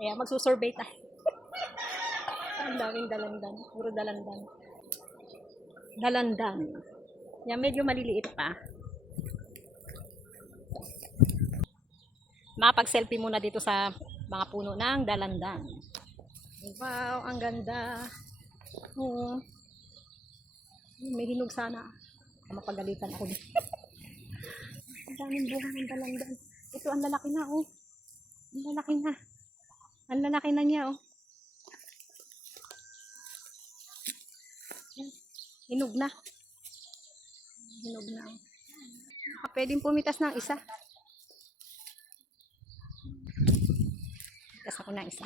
Kaya magsusurvey tayo. Ang daming dalandan. Puro dalandan. Dalandan. Yan, medyo maliliit pa. Makapag-selfie muna dito sa mga puno ng dalandan. Wow, ang ganda. Oo. May hinog sana. Mapagalitan ako dito. Ang daming bunga ng dalandan. Ito, ang lalaki na, oh. Ang lalaki na. Ang lalaki na niya, oh. Hinog na. Hinog na. Pwedeng pumitas ng isa. Pumitas ako ng isa.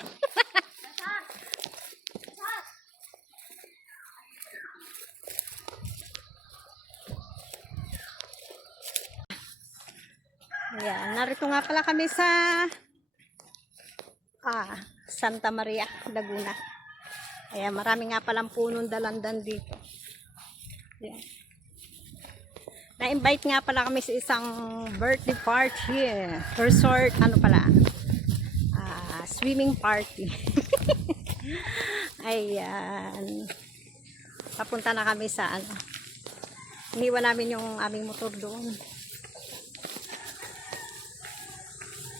Ayan, narito nga pala kami sa Santa Maria, Laguna. Ayan, marami nga palang punong dalandan dito. Ayan. Na-invite nga pala kami sa isang birthday party, resort, ano pala, swimming party. Ayan. Papunta na kami sa ano. Iniwan namin yung aming motor doon.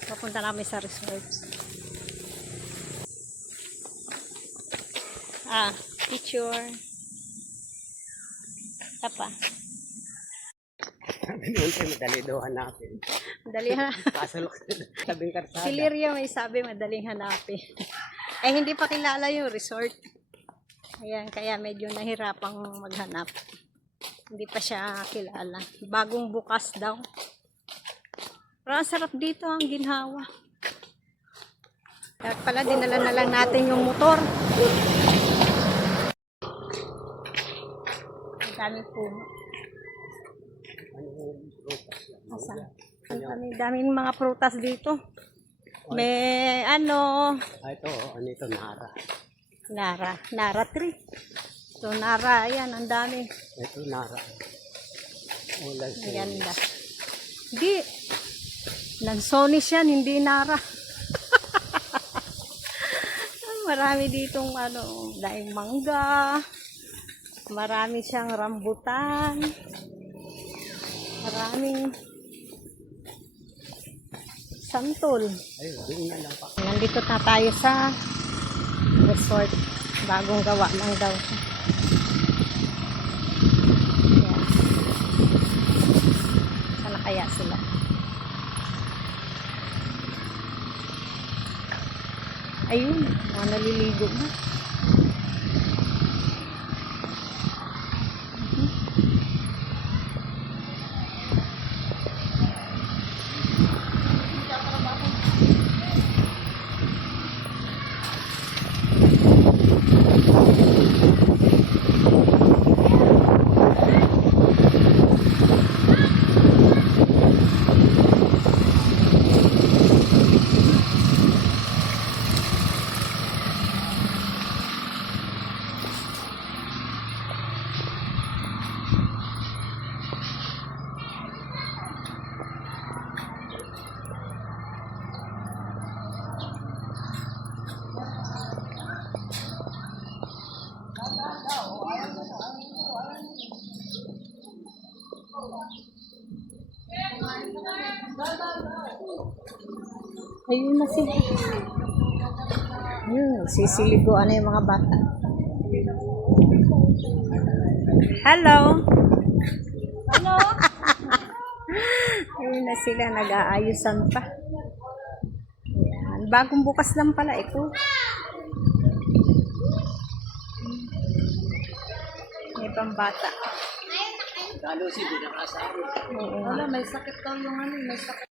Papunta na kami sa resort. Picture. Tapa. Sabi noon tayo, madali daw hanapin. Madali hanapin. Pasalok sa tabing karsada. Si Liria may sabi, madaling hanapin. Eh, hindi pa kilala yung resort. Ayan, kaya medyo nahirapang maghanap. Hindi pa siya kilala. Bagong bukas daw. Pero ang sarap dito, ang ginhawa. Kaya pala, dinala na lang natin yung motor. Ang daming puno. Ang daming mga prutas dito. May ano. Ito, ano ito, Nara. Nara tree. So, Nara, ayan, ang dami. Ito, Nara. Ang ganda. Hindi. Lansones yan, hindi Nara. Marami ditong ano, daing mangga. Marami siyang rambutan. Maraming santol. Ayun, doon na lang pa. Nandito na tayo sa resort. Bagong gawa lang daw. Ayan. Sana kaya sila? Ayun, mga naliligo na. Ayun na sila. Ayun, sisiligoan na yung mga bata. Hello! Hello! Ayun na sila, nag-aayusan pa. Ayan. Bagong bukas lang pala ito. May pambata. Lalo si Binakasaro. Oo. Wala, may sakit daw yung ano, may sakit.